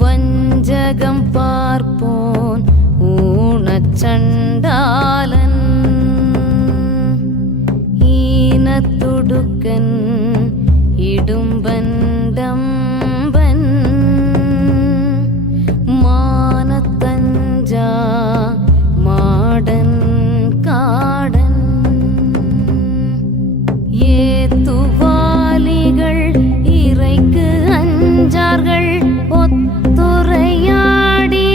வஞ்சகம் பார்ப்போன் ஊனச்சண்டாலன் ஈனத்துடுக்கன் இடும்பண்டம்பன் மானத்தஞ்சா மாடன் காடன் ஏத்துவாலிகள் இறைக்கு அஞ்சார்கள் ஒத்துரையாடி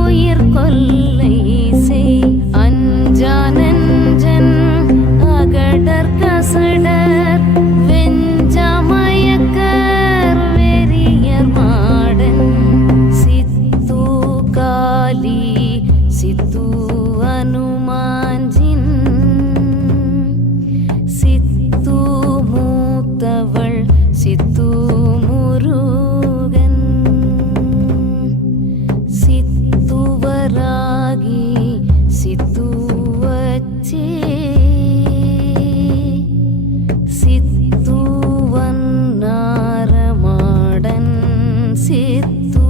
உயிர் கொல்லை செய் அஞ்சா நெஞ்சன் அகடர் கசடர் வெஞ்சமயக்கர் வெறியர் மாடன் சித்து காலி சித்து அனுமாஞ்சின் சித்து மூத்தவள் சித்து முருகன் சித்துவராகி சித்துவச்சே சித்துவன்னாரமாடன் சித்து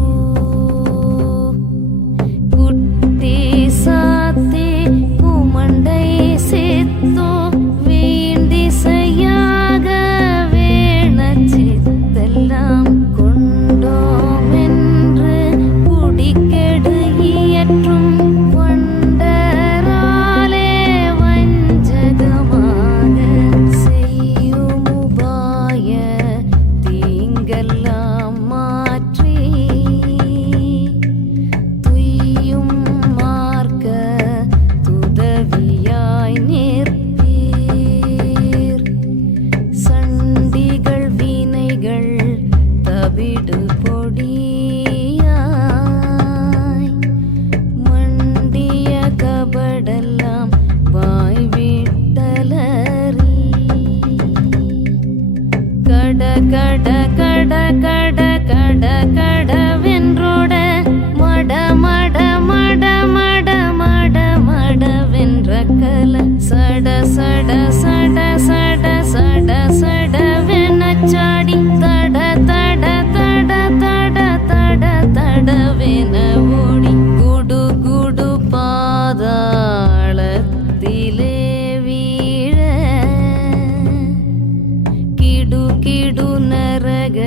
குட்டி சாத்தி குமண்டை சித்து வீண்டிசையாக வேண சித்தெல்லாம் கொண்டோம் என்று குடிக்கெடு இயற்றும் வண்டராலே வஞ்சகமாக செய்யும் உபாய தீங்கெல்லாம் மாற்றி துய்யும் மார்க்க துதவியாய் நிற்பீர் சண்டிகள் வினைகள் தவிடு பொடியாய் மண்டிய கபடெல்லாம் வாய் விட்டலறி கட கட கட கட கட கடவென்றோட மட மட மட மட மட மடவென்ற கல சட சட சட சட சட சடவெனச்சாடி தட தட தட தட தட தடவென ஓடி குடு குடு பாதாளத்திலே வீழ கிடு கிடு நரக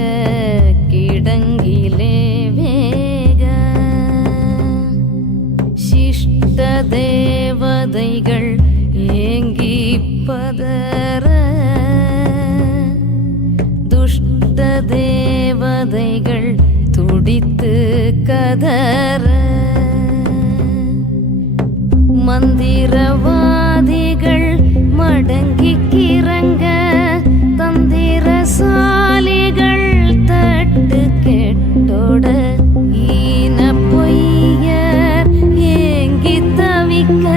கிடங்கிலே வேக சிஷ்ட தேவதைகள் ஏங்கி பதற துஷ்ட தேவதைகள் துடித்து கதற மந்திரவாதிகள் மடங்கி கிறங்க தந்திரசாலிகள் தட்டு கெட்டோட ஈன பொய்யர் ஏங்கி தவிக்க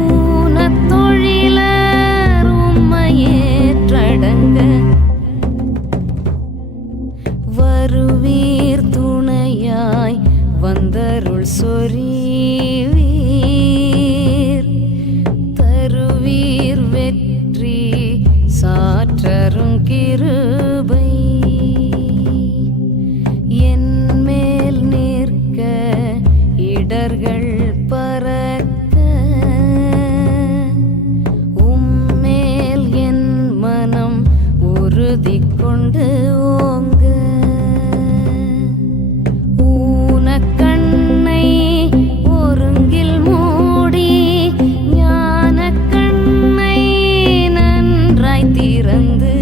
ஊனத் தொழிலர் உம்மையேற்றடங்க வருவீர் துணையாய் வந்தருள் சொரிவீர் தருவீர் வெற்றி சாற்றரும் கிருபை என் மேல் நிற்க இடர்கள் பறக்க உம்மேல் என் மனம் உறுதி கொண்டு ஓங்க ஊனக்கண்ணை ஒருங்கில் மூடி ஞானக் கண்ணை நன்றாய் திறந்து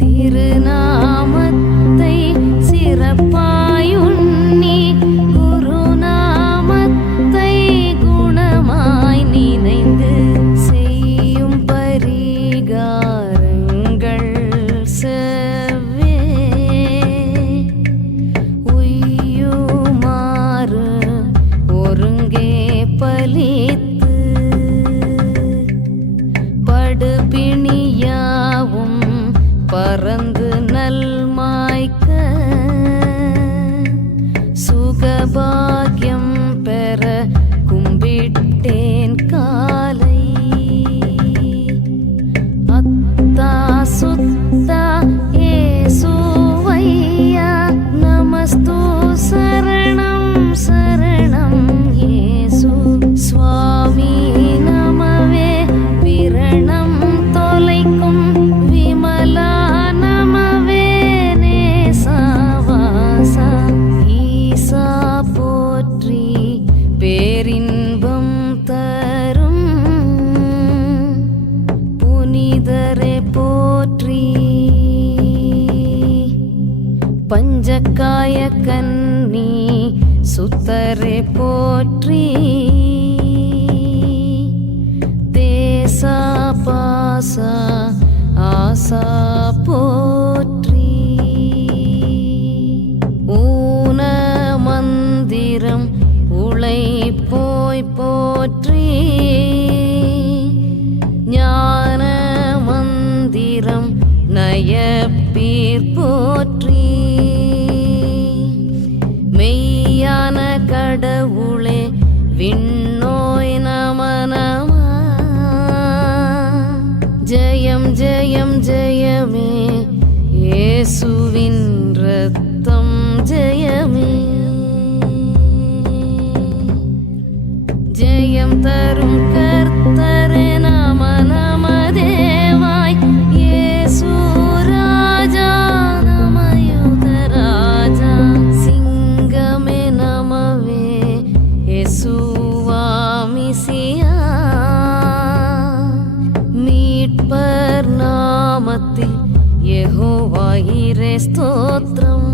திருநாமத்தை சிறப்பாயுண்ணி குருநாமத்தை குணமாய் நினைந்து செய்யும் பரிகாரங்கள் செவ்வே உய்யுமாறு ஒருங்கே பலித்து படுபிணியாவும் புனிதரே போற்றி. பஞ்சகாய கன்னி சுத்தரே போற்றி. தேசா பாசா ஆசா போற்றி. ஊன மந்திரம் உளை போய் போற்றி. ஞான மந்திரம் நயப்பீர் போற்றி. மெய்யான கடவுளே விண்ணோய் நம நம. ஜெயம் ஜெயம் ஜெயமே இயேசுவின் இரத்தம் ஜெயமே. ஜெயம் தரும் கர்த்தரே நம நம தேவாய். இயேசு ராஜா நமயுத ராஜா. சிங்கமே நமவே இயேசுவாமிசியா. மீட்பர் நாமத்தில் யெகோவா ஈரே ஸ்தோத்திரம்.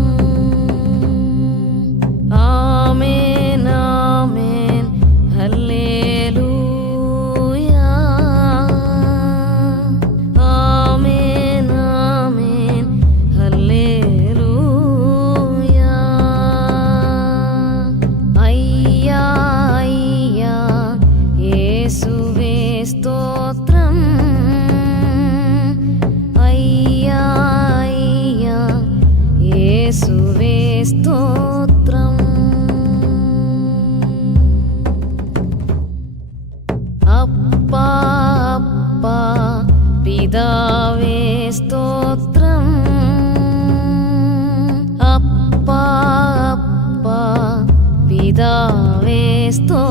ஆமென் ஆமென் ஹல்லேலூயா. ஆமென் ஆமென் ஹல்லேலூயா. ஐயா ஐயா இயேசுவே ஸ்தோத்திரம். ஐயா ஐயா இயேசுவே ஸ்தோத்திரம். அப்பா அப்பா பிதாவே ஸ்தோத்திரம். அப்பா அப்பா பிதாவே ஸ்தோத்திரம்.